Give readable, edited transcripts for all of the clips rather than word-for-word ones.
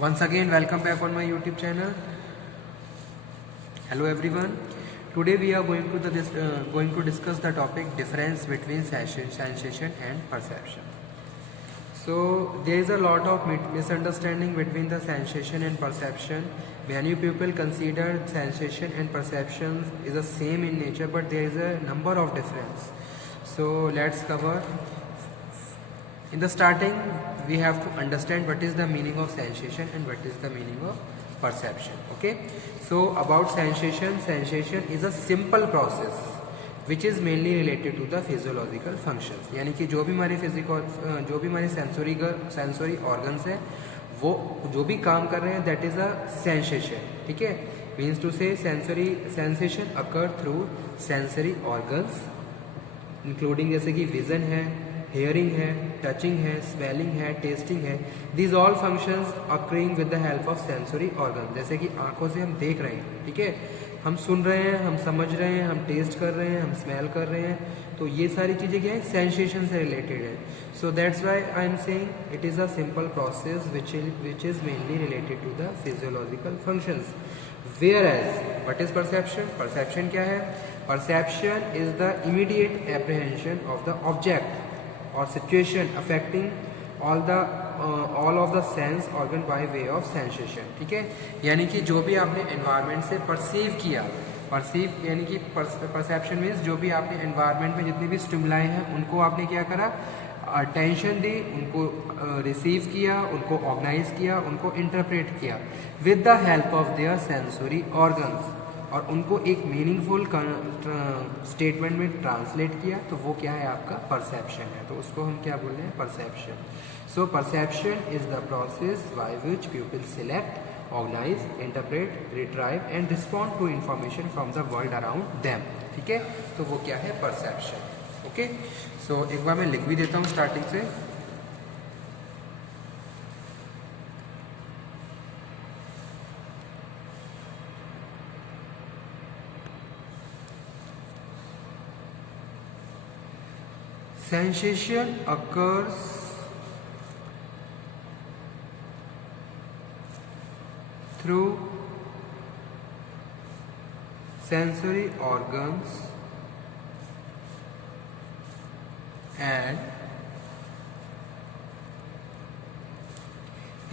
Once again, welcome back on my YouTube channel. Hello everyone. Today we are going to discuss the topic difference between sensation and perception. So there is a lot of misunderstanding between the sensation and perception. Many people consider sensation and perception is the same in nature, but there is a number of difference. So let's cover. In the starting, we have to understand what is the meaning of sensation and what is the meaning of perception. Okay. So about sensation, sensation is a simple process which is mainly related to the physiological functions. यानी कि जो भी हमारे sensory organs है वो जो भी काम कर रहे हैं दैट इज अ सेंसेशन. ठीक है. मीन्स टू से सेंसेशन अकर थ्रू सेंसरी ऑर्गन्स इंक्लूडिंग जैसे कि विजन है, हेयरिंग है, टचिंग है, स्मेलिंग है, टेस्टिंग है. These all functions occurring with the help of sensory organ. जैसे कि आंखों से हम देख रहे हैं, ठीक है, हम सुन रहे हैं, हम समझ रहे हैं, हम टेस्ट कर रहे हैं, हम स्मेल कर रहे हैं. तो ये सारी चीज़ें क्या है, सेंसेशन से रिलेटेड है. So that's why I am saying it is a simple process which is mainly related to the physiological functions. Whereas, what is perception? Perception क्या है? Perception is the immediate apprehension of the object or situation affecting all of the sense organ by way of sensation. ठीक है. यानी कि जो भी आपने environment से perceive किया, perceive यानी कि perception means जो भी आपने environment में जितने भी stimuli हैं उनको आपने क्या करा, अटेंशन दी, उनको रिसीव किया, उनको ऑर्गेनाइज किया, उनको इंटरप्रेट किया with the help of their sensory organs और उनको एक मीनिंगफुल स्टेटमेंट में ट्रांसलेट किया. तो वो क्या है, आपका परसेप्शन है. तो उसको हम क्या बोल रहे हैं, perception. So perception is the process by which people select, organize, interpret, retrieve and respond to information from the world around them. ठीक है. तो वो क्या है, परसेप्शन. ओके. सो एक बार मैं लिख भी देता हूँ स्टार्टिंग से. Sensation occurs through sensory organs and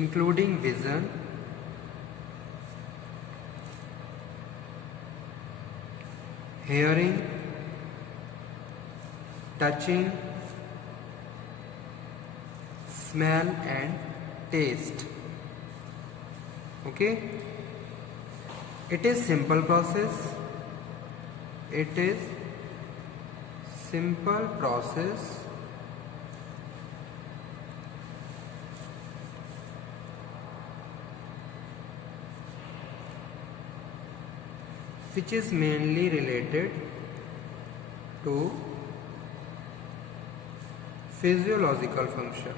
including vision, hearing, touching, smell and taste. Okay. It is simple process. It is simple process which is mainly related to physiological function.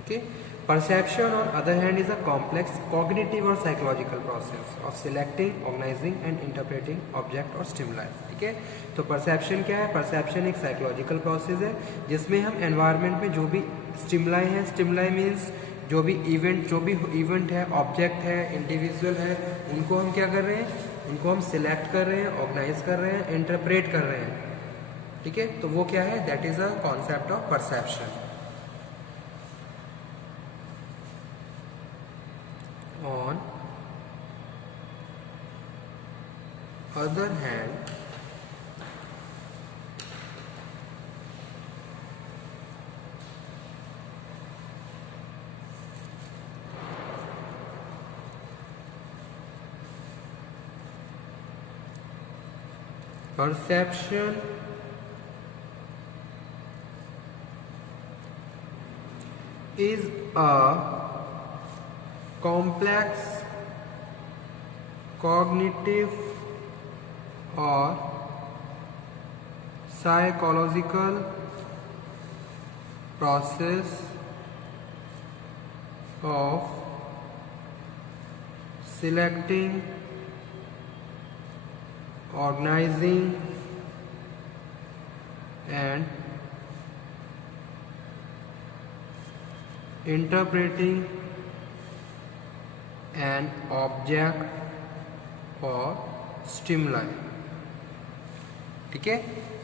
Okay. Perception on other hand is a complex cognitive or psychological process of selecting, organizing and interpreting object or stimuli. ठीक है. तो perception क्या है, perception एक psychological process है जिसमें हम environment में जो भी stimuli हैं, stimuli means जो भी event है, object है, individual है, उनको हम क्या कर रहे हैं, उनको हम select कर रहे हैं, organize कर रहे हैं, interpret कर रहे हैं. ठीक है. तो वो क्या है, that is a concept of perception. On other hand, perception is a complex cognitive or psychological process of selecting, organizing and interpreting an object और स्टिमुलाई। ठीक है,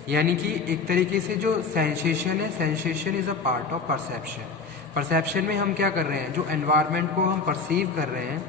यानी कि एक तरीके से जो सेंसेशन है, sensation is a part of perception. Perception में हम क्या कर रहे हैं, जो एनवायरनमेंट को हम परसीव कर रहे हैं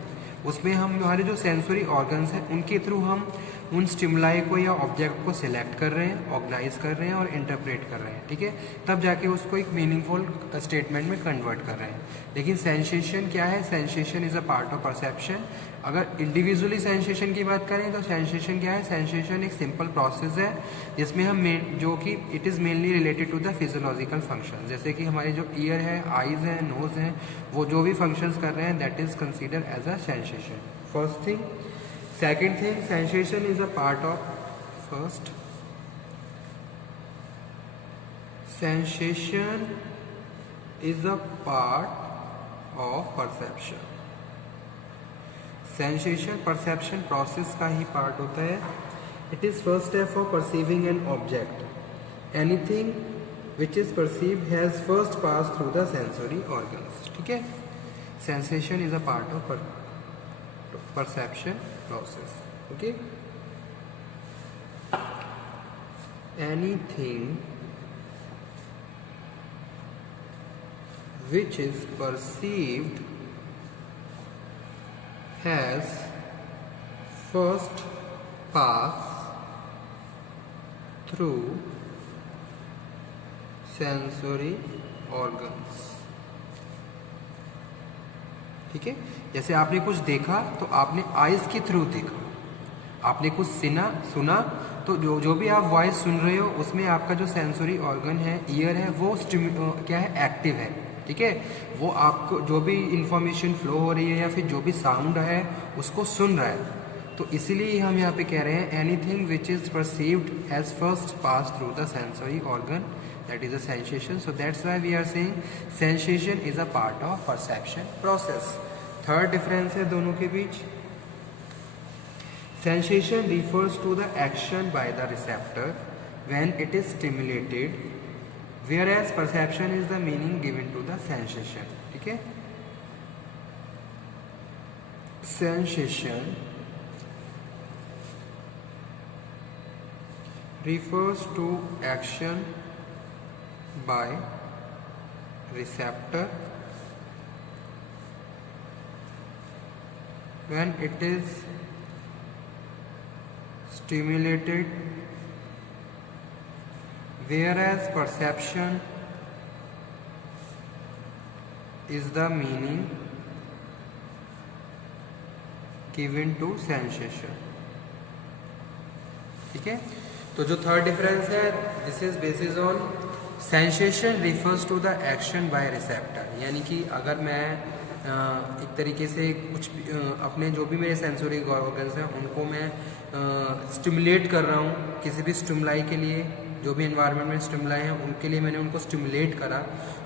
उसमें हम हमारे जो सेंसरी ऑर्गन्स हैं उनके थ्रू हम उन स्टिमुलाई को या ऑब्जेक्ट को सिलेक्ट कर रहे हैं, ऑर्गेनाइज कर रहे हैं और इंटरप्रेट कर रहे हैं। ठीक है, तब जाके उसको एक मीनिंगफुल स्टेटमेंट में कन्वर्ट कर रहे हैं। लेकिन सेंसेशन क्या है, sensation is a part of perception. अगर इंडिविजुअली सेंसेशन की बात करें तो सेंसेशन क्या है, सेंसेशन एक सिंपल प्रोसेस है जिसमें हम जो कि it is mainly related to the physiological function. जैसे कि हमारे जो ईयर है, आइज़ है, नोज है, वो जो भी फंक्शंस कर रहे हैं that is consider as a sensation. First thing. Second thing, sensation is a part of first, sensation is a part of perception. Sensation perception process का ही पार्ट होता है। It is first step for perceiving an object. Anything which is perceived has first pass through the sensory organs. ठीक है, sensation is a part of perception process. Okay, anything which is perceived has first pass through sensory organs। ठीक है, जैसे आपने कुछ देखा तो आपने आइज के थ्रू देखा, आपने कुछ सुना तो जो भी आप वॉइस सुन रहे हो उसमें आपका जो सेंसरी ऑर्गन है, ईयर है, वो क्या है, एक्टिव है। ठीक है, वो आपको जो भी इंफॉर्मेशन फ्लो हो रही है या फिर जो भी साउंड है उसको सुन रहा है। तो इसीलिए हम यहाँ पे कह रहे हैं anything which is perceived has first pass through the sensory organ, that is a sensation. So that's why we are saying sensation is a part of perception process. Third difference है दोनों के बीच। Sensation refers to the action by the receptor when it is stimulated, whereas perception is the meaning given to the sensation। ठीक है, sensation refers to action by receptor when it is stimulated, whereas perception is the meaning given to sensation। ठीक है, तो जो third difference है, this is basis on sensation refers to the action by receptor. यानी कि अगर मैं एक तरीके से कुछ अपने जो भी मेरे सेंसरी ऑर्गन्स हैं उनको मैं स्टिमुलेट कर रहा हूँ किसी भी स्टिमुलाई के लिए, जो भी एनवायरनमेंट में स्टिमुलाई हैं उनके लिए मैंने उनको स्टिमुलेट करा,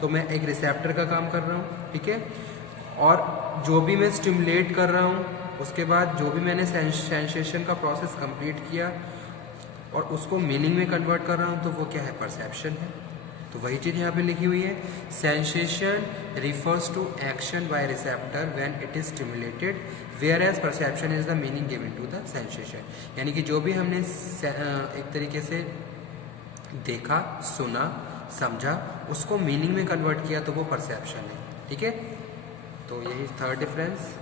तो मैं एक रिसेप्टर का काम कर रहा हूँ। ठीक है, और जो भी मैं स्टिमुलेट कर रहा हूँ उसके बाद जो भी मैंने सेंसेशन का प्रोसेस कंप्लीट किया और उसको मीनिंग में कन्वर्ट कर रहा हूँ, तो वो क्या है, परसेप्शन है। तो वही चीज़ यहाँ पे लिखी हुई है, sensation refers to action by receptor when it is stimulated, whereas perception is the meaning given to the sensation. यानी कि जो भी हमने एक तरीके से देखा, सुना, समझा, उसको मीनिंग में कन्वर्ट किया तो वो परसेप्शन है। ठीक है, तो यही थर्ड डिफरेंस।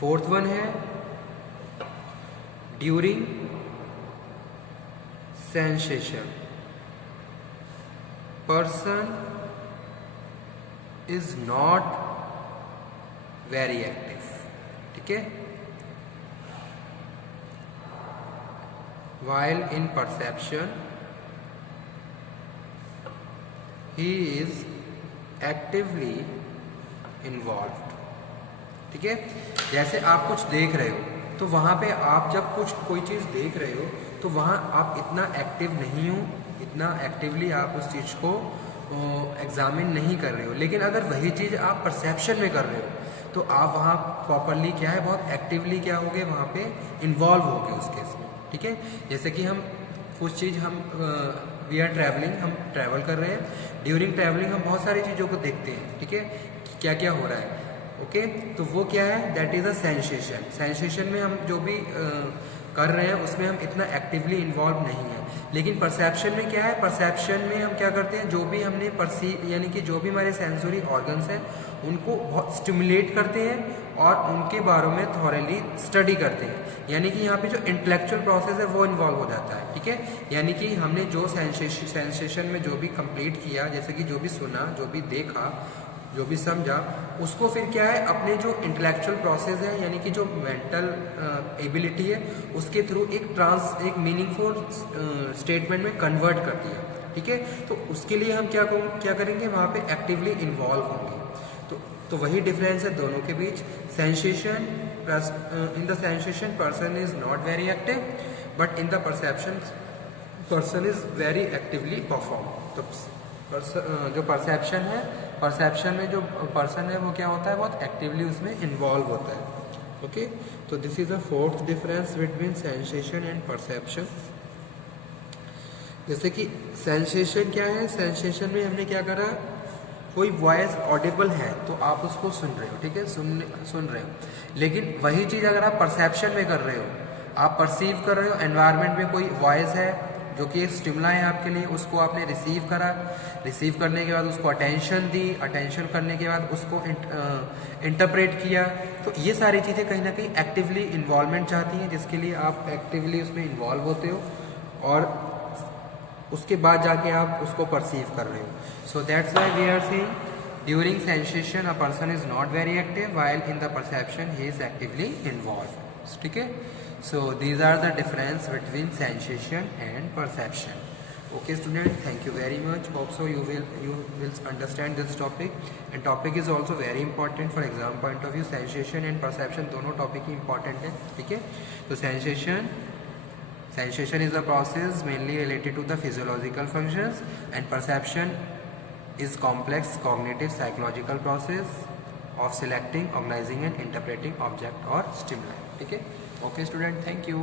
फोर्थ वन है during sensation person is not very active. ठीक है, while in perception he is actively involved। ठीक है, जैसे आप कुछ देख रहे हो तो वहाँ पे आप जब कोई चीज़ देख रहे हो तो वहाँ आप इतना एक्टिव नहीं हो, इतना एक्टिवली आप उस चीज़ को एग्जामिन नहीं कर रहे हो। लेकिन अगर वही चीज़ आप परसेप्शन में कर रहे हो तो आप वहाँ प्रॉपरली क्या है, बहुत एक्टिवली क्या होगे, वहाँ पे इन्वॉल्व होगे उस केस में। ठीक है, जैसे कि हम कुछ चीज़ वी आर ट्रैवलिंग, हम ट्रैवल कर रहे हैं, ड्यूरिंग ट्रैवलिंग हम बहुत सारी चीज़ों को देखते हैं। ठीक है, क्या क्या हो रहा है। ओके, तो वो क्या है, that is a sensation. Sensation में हम जो भी कर रहे हैं उसमें हम इतना एक्टिवली इन्वॉल्व नहीं है। लेकिन परसेप्शन में क्या है, परसेप्शन में हम क्या करते हैं, जो भी हमने परसीव यानी कि जो भी हमारे सेंसरी ऑर्गन्स हैं उनको बहुत स्टिमुलेट करते हैं और उनके बारे में थॉरली स्टडी करते हैं। यानी कि यहाँ पे जो इंटेलेक्चुअल प्रोसेस है वो इन्वॉल्व हो जाता है। ठीक है, यानी कि हमने जो सेंसेशन में जो भी कंप्लीट किया, जैसे कि जो भी सुना, जो भी देखा, जो भी समझा, उसको फिर क्या है अपने जो इंटेलेक्चुअल प्रोसेस है यानी कि जो मेंटल एबिलिटी है उसके थ्रू एक मीनिंगफुल स्टेटमेंट में कन्वर्ट कर दिया। ठीक है, तो उसके लिए हम क्या करेंगे, वहाँ पे एक्टिवली इन्वॉल्व होंगे। तो वही डिफरेंस है दोनों के बीच। Sensation plus in the sensation person is not very active, but in the perception person is very actively perform. तो जो परसेप्शन है, परसेप्शन में जो पर्सन है वो क्या होता है, बहुत एक्टिवली उसमें इन्वॉल्व होता है। ओके, तो this is the fourth difference between sensation and perception. जैसे कि सेंसेशन क्या है, सेंसेशन में हमने क्या करा, कोई वॉइस ऑडिबल है तो आप उसको सुन रहे हो। ठीक है, सुन रहे हो। लेकिन वही चीज़ अगर आप परसेप्शन में कर रहे हो, आप परसीव कर रहे हो एनवायरनमेंट में कोई वॉइस है जो कि एक स्टिमुला है आपके लिए, उसको आपने रिसीव करा, रिसीव करने के बाद उसको अटेंशन दी, अटेंशन करने के बाद उसको इंटरप्रेट किया। तो ये सारी चीज़ें कहीं ना कहीं एक्टिवली इन्वॉल्वमेंट चाहती हैं, जिसके लिए आप एक्टिवली उसमें इन्वॉल्व होते हो और उसके बाद जाके आप उसको परसीव कर रहे हो। So that's why we are saying during sensation a person is not very active, while in the perception he is actively involve. ठीक है, so these are the difference between sensation and perception. Okay student, thank you very much. Hope so you will understand this topic, and topic is also very important for exam point of view. Sensation and perception दोनों topic ही important है। ठीक है, तो sensation is a process mainly related to the physiological functions, and perception is complex cognitive psychological process of selecting, organizing and interpreting object or stimuli. ठीक है, okay student, thank you.